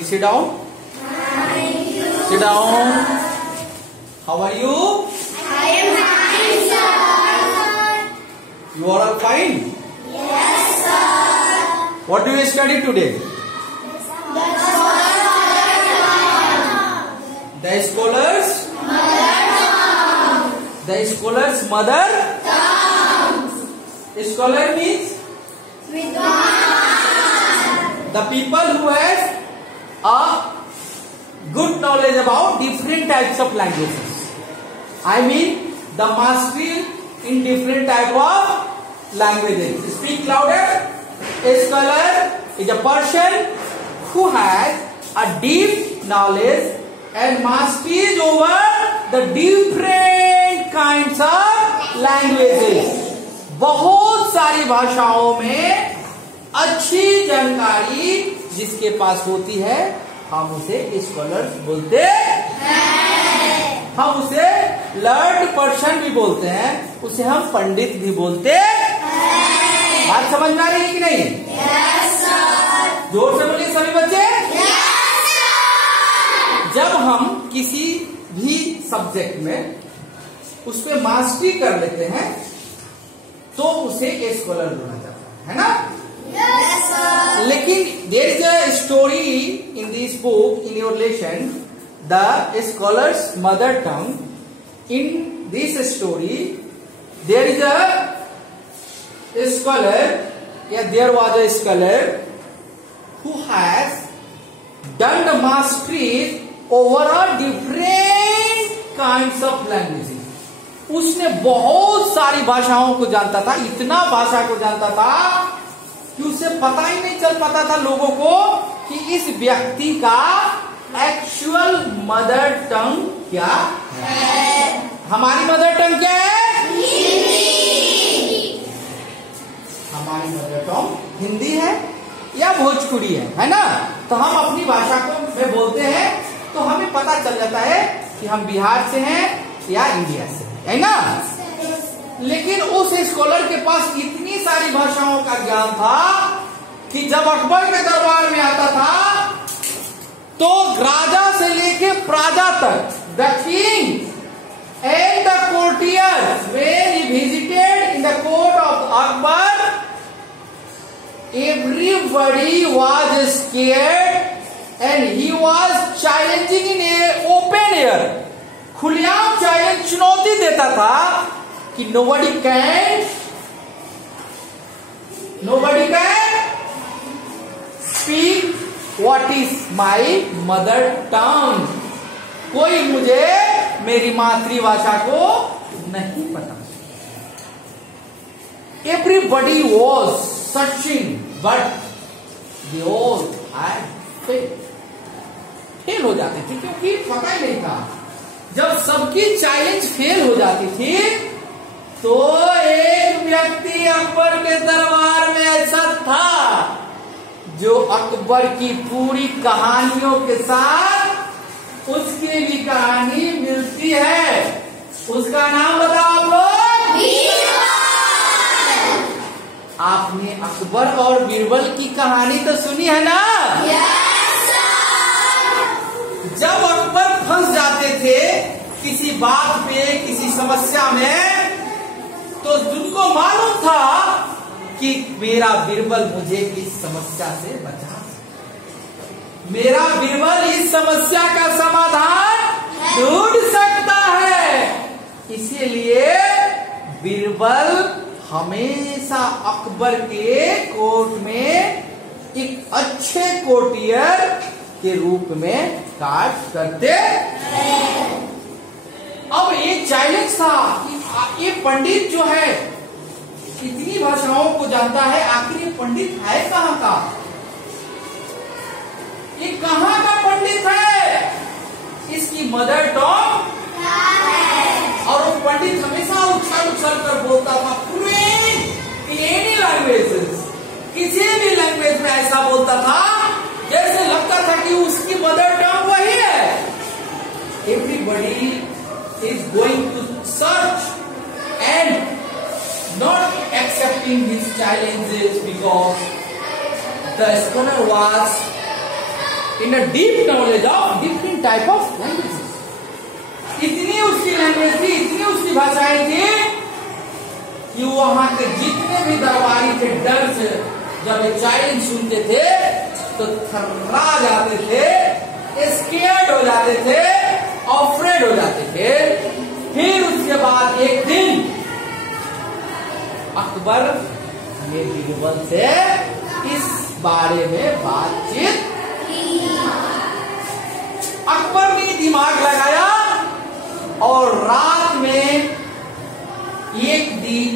Please sit down. Sit down. How are you? I am fine, sir. You are all fine? Yes, sir. What do you study today? The scholars mother tongue. Scholar means the people who has a good knowledge about different types of languages. I mean the mastery in different type of languages. Speak louder. A scholar is a person who has a deep knowledge and mastery over the different kinds of languages. बहुत सारी भाषाओं में अच्छी जानकारी जिसके पास होती है हम उसे स्कॉलर बोलते हैं। हम उसे लर्नड पर्सन भी बोलते हैं, उसे हम पंडित भी बोलते हैं। बात समझ में आ रही है कि नहीं? Yes, sir. जोर से बोलिए सभी बच्चे। Yes, sir. जब हम किसी भी सब्जेक्ट में उस पर मास्टरी कर लेते हैं तो उसे स्कॉलर बोला जाता है ना? Yes, sir. लेकिन there is a story in this book in your lesson the scholars mother tongue. In this story there is a scholar या there was a scholar who has done the mastery over a different kinds of languages. उसने बहुत सारी भाषाओं को जानता था, इतना भाषा को जानता था कि उसे पता ही नहीं चल पाता था लोगों को कि इस व्यक्ति का एक्चुअल मदर टंग क्या है। हमारी मदर टंग क्या है? हिंदी। हमारी मदर टंग हिंदी है या भोजपुरी है ना? तो हम अपनी भाषा को में बोलते हैं तो हमें पता चल जाता है कि हम बिहार से हैं या इंडिया से, है ना? लेकिन उस स्कॉलर के पास इतनी सारी भाषाओं का ज्ञान था कि जब अकबर के दरबार में आता था तो राजा से लेके प्रजा तक the king and the courtiers when he visited in the court of Akbar everybody was scared and he was challenging in A open air. खुलेआम चैलेंज चुनौती देता था कि nobody can speak what is my mother tongue। कोई मुझे मेरी मातृभाषा को नहीं पता। Everybody was searching but they all had failed। Fail हो जाते थे क्योंकि पता ही नहीं था। जब सबकी चैलेंज फेल हो जाती थी तो एक व्यक्ति अकबर के दरबार में ऐसा था जो अकबर की पूरी कहानियों के साथ उसकी भी कहानी मिलती है। उसका नाम बताओ आप लोग। बीरबल। आपने अकबर और बीरबल की कहानी तो सुनी है ना? Yes, sir. जब अकबर फंस जाते थे किसी बात पे, किसी समस्या में, तो उनको मालूम था कि मेरा बीरबल मुझे इस समस्या से बचा सकता, मेरा बीरबल इस समस्या का समाधान ढूंढ सकता है। इसीलिए बीरबल हमेशा अकबर के कोर्ट में एक अच्छे कोर्टियर के रूप में कार्य करते। अब ये चैलेंज था कि ये पंडित जो है इतनी भाषाओं को जानता है, आखिर ये पंडित है कहाँ का? ये कहाँ का पंडित है? इसकी मदर टंग और वो पंडित हमेशा उछल उछल कर बोलता था फ्लुएंट इन एनी लैंग्वेजेस। किसी भी लैंग्वेज में ऐसा बोलता था जैसे लगता था कि उसकी मदर टंग वही है। Everybody is going to search and not accepting his challenges because the scholar was in a deep knowledge of different type of languages. इतनी उसकी लैंग्वेज थी, इतनी उसकी भाषाएं थी कि वहां के जितने भी दरबारी थे डर से जब ये चैलेंज सुनते थे तो थर्रा जाते थे, स्केर्ड हो जाते थे, अफ्रेड हो जाते थे। फिर उसके बाद एक दिन अकबर ने बीरबल से इस बारे में बातचीत की। अकबर ने दिमाग लगाया और रात में एक दिन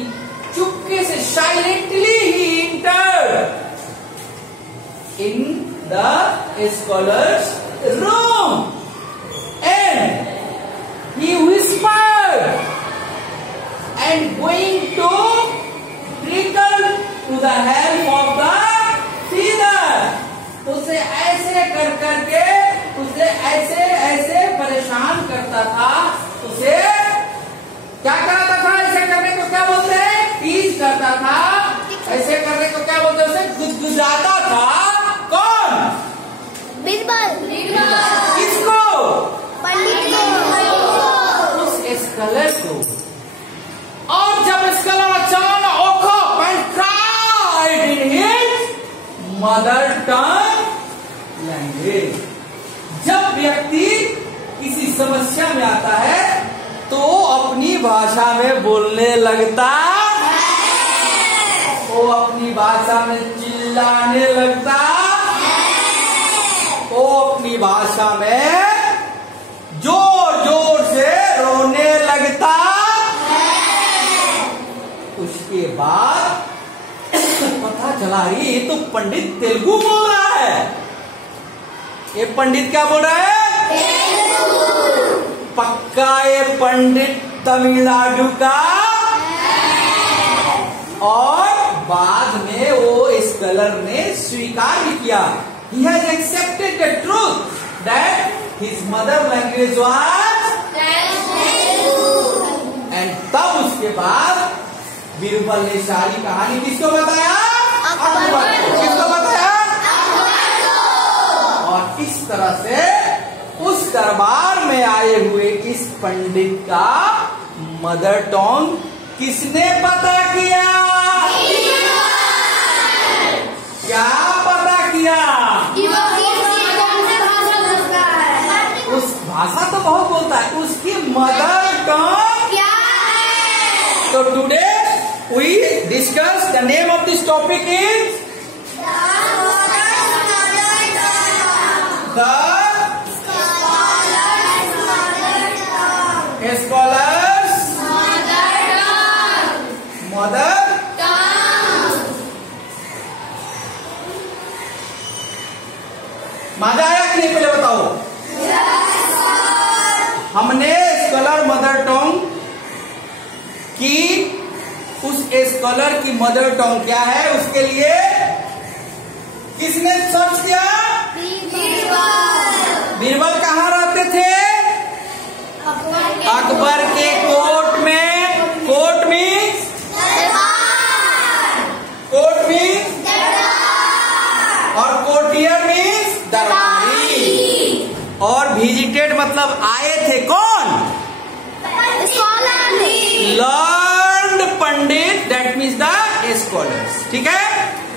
चुपके से silently he entered in the scholars room and he whispered and going to trickle to the help of the feather। उसे ऐसे कर करके उसे ऐसे ऐसे परेशान करता था। उसे क्या कराता था? ऐसे करने को क्या बोलते हैं? टीज करता था। ऐसे करने को क्या बोलते हैं? उसे गुदगुदाता था। कौन? बीरबल। किसको? पंडित को। स्कॉलर को। और जब स्कॉलर अचानक woke and cried in his mother tongue language. जब व्यक्ति किसी समस्या में आता है तो अपनी भाषा में बोलने लगता है, वो अपनी भाषा में चिल्लाने लगता है, वो अपनी भाषा में जोर जोर से रोने लगता है। उसके बाद पता चला ये तो पंडित तेलुगु बोल रहा है। ये पंडित क्या बोल रहा है? तेलुगु। पक्का ये पंडित तमिलनाडु का। और बाद में वो स्कॉलर ने स्वीकार भी किया। He has accepted the truth that his mother language was Telugu। And तब उसके बाद बीरबल ने सारी कहानी किसको बताया? अकबर को। किसको बताया? अकबर को। और इस तरह से उस दरबार में आए हुए इस पंडित का मदर टंग किसने पता किया? क्या पता किया? उस भाषा तो बहुत बोलता है, उसकी मदर टंग क्या है? तो today we discuss the name of this topic is the scholars mother. मजा आया कि नहीं? पहले बताओ। हमने स्कॉलर मदर टंग की, उस स्कॉलर की मदर टंग क्या है उसके लिए किसने सर्च किया? बीरबल कहाँ रहते थे? अकबर के कोर्ट में। कोर्ट मीन्स और कोर्टियर मीन्स दरबारी। और विजिटेड मतलब आए थे कौन? Learned Pandit, that means the scholars. ठीक है,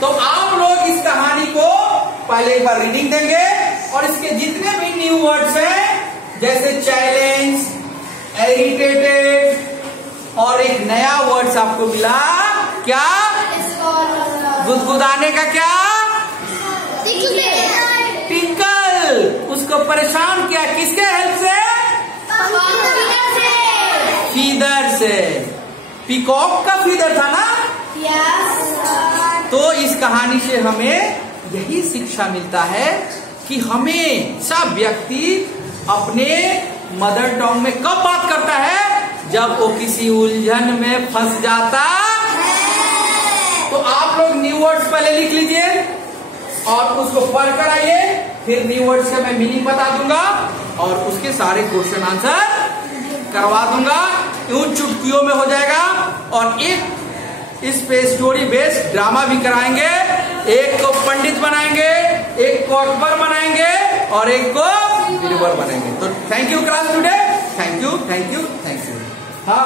तो आप लोग इस कहानी को पहले एक बार रीडिंग देंगे और इसके जितने भी न्यू वर्ड्स हैं जैसे चैलेंज, इरिटेटेड और एक नया वर्ड्स आपको मिला क्या? गुदगुदाने का क्या? टिकल। उसको परेशान किया किसके हेल्प से? फीदर से। पीकॉक का फीदर था ना? तो इस कहानी से हमें यही शिक्षा मिलता है कि हमेशा व्यक्ति अपने मदर टंग में कब बात करता है? जब वो किसी उलझन में फंस जाता है। तो आप लोग न्यू वर्ड्स पहले लिख लीजिए और उसको पढ़ कर आइए, फिर न्यू वर्ड्स का मैं मीनिंग बता दूंगा और उसके सारे क्वेश्चन आंसर करवा दूंगा। यूं चुटकियों में हो जाएगा। और एक इस पे स्टोरी बेस्ड ड्रामा भी कराएंगे। एक को पंडित बनाएंगे, एक को अकबर बनाएंगे और एक को बीरबल बनाएंगे। तो thank you class today, thank you thank you thank you. हाँ